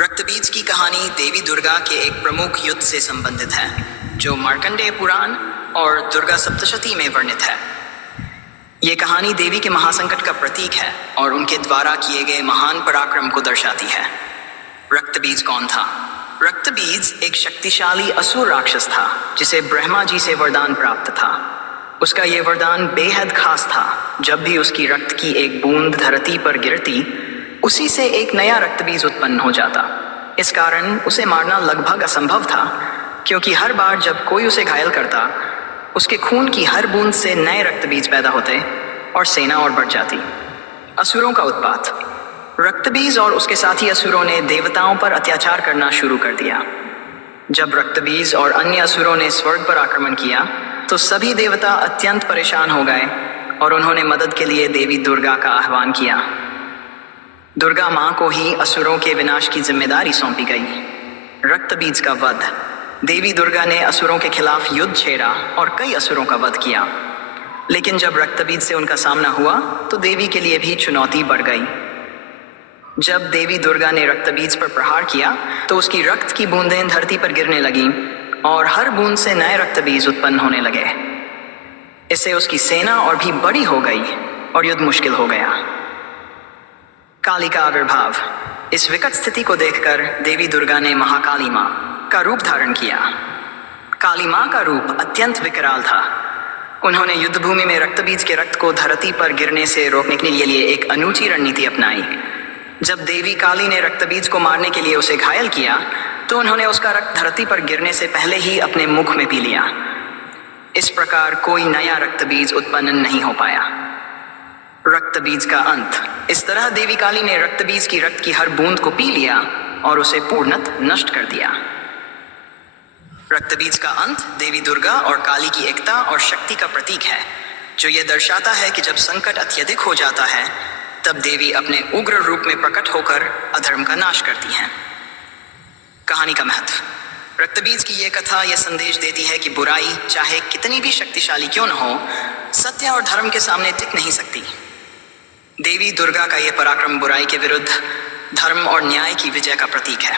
रक्तबीज की कहानी देवी दुर्गा के एक प्रमुख युद्ध से संबंधित है, जो मार्कंडेय पुराण और दुर्गा सप्तशती में वर्णित है। ये कहानी देवी के महासंकट का प्रतीक है और उनके द्वारा किए गए महान पराक्रम को दर्शाती है। रक्तबीज कौन था? रक्तबीज एक शक्तिशाली असुर राक्षस था, जिसे ब्रह्मा जी से वरदान प्राप्त था। उसका यह वरदान बेहद खास था। जब भी उसकी रक्त की एक बूंद धरती पर गिरती, उसी से एक नया रक्तबीज उत्पन्न हो जाता। इस कारण उसे मारना लगभग असंभव था, क्योंकि हर बार जब कोई उसे घायल करता, उसके खून की हर बूंद से नए रक्तबीज पैदा होते और सेना और बढ़ जाती। असुरों का उत्पात। रक्तबीज और उसके साथी असुरों ने देवताओं पर अत्याचार करना शुरू कर दिया। जब रक्तबीज और अन्य असुरों ने स्वर्ग पर आक्रमण किया, तो सभी देवता अत्यंत परेशान हो गए और उन्होंने मदद के लिए देवी दुर्गा का आह्वान किया। दुर्गा मां को ही असुरों के विनाश की जिम्मेदारी सौंपी गई। रक्तबीज का वध। देवी दुर्गा ने असुरों के खिलाफ युद्ध छेड़ा और कई असुरों का वध किया। लेकिन जब रक्तबीज से उनका सामना हुआ, तो देवी के लिए भी चुनौती बढ़ गई। जब देवी दुर्गा ने रक्तबीज पर प्रहार किया, तो उसकी रक्त की बूंदें धरती पर गिरने लगीं और हर बूंद से नए रक्तबीज उत्पन्न होने लगे। इससे उसकी सेना और भी बड़ी हो गई और युद्ध मुश्किल हो गया। काली का आविर्भाव। इस विकट स्थिति को देखकर देवी दुर्गा ने महाकाली मां का रूप धारण किया। काली मां का रूप अत्यंत विकराल था। उन्होंने युद्ध भूमि में रक्तबीज के रक्त को धरती पर गिरने से रोकने के लिए एक अनूठी रणनीति अपनाई। जब देवी काली ने रक्तबीज को मारने के लिए उसे घायल किया, तो उन्होंने उसका रक्त धरती पर गिरने से पहले ही अपने मुख में पी लिया। इस प्रकार कोई नया रक्तबीज उत्पन्न नहीं हो पाया। रक्तबीज का अंत। इस तरह देवी काली ने रक्तबीज की रक्त की हर बूंद को पी लिया और उसे पूर्णतः नष्ट कर दिया। रक्तबीज का अंत देवी दुर्गा और काली की एकता और शक्ति का प्रतीक है, जो यह दर्शाता है कि जब संकट अत्यधिक हो जाता है, तब देवी अपने उग्र रूप में प्रकट होकर अधर्म का नाश करती हैं। कहानी का महत्व। रक्तबीज की यह कथा यह संदेश देती है कि बुराई चाहे कितनी भी शक्तिशाली क्यों न हो, सत्य और धर्म के सामने टिक नहीं सकती। देवी दुर्गा का यह पराक्रम बुराई के विरुद्ध धर्म और न्याय की विजय का प्रतीक है।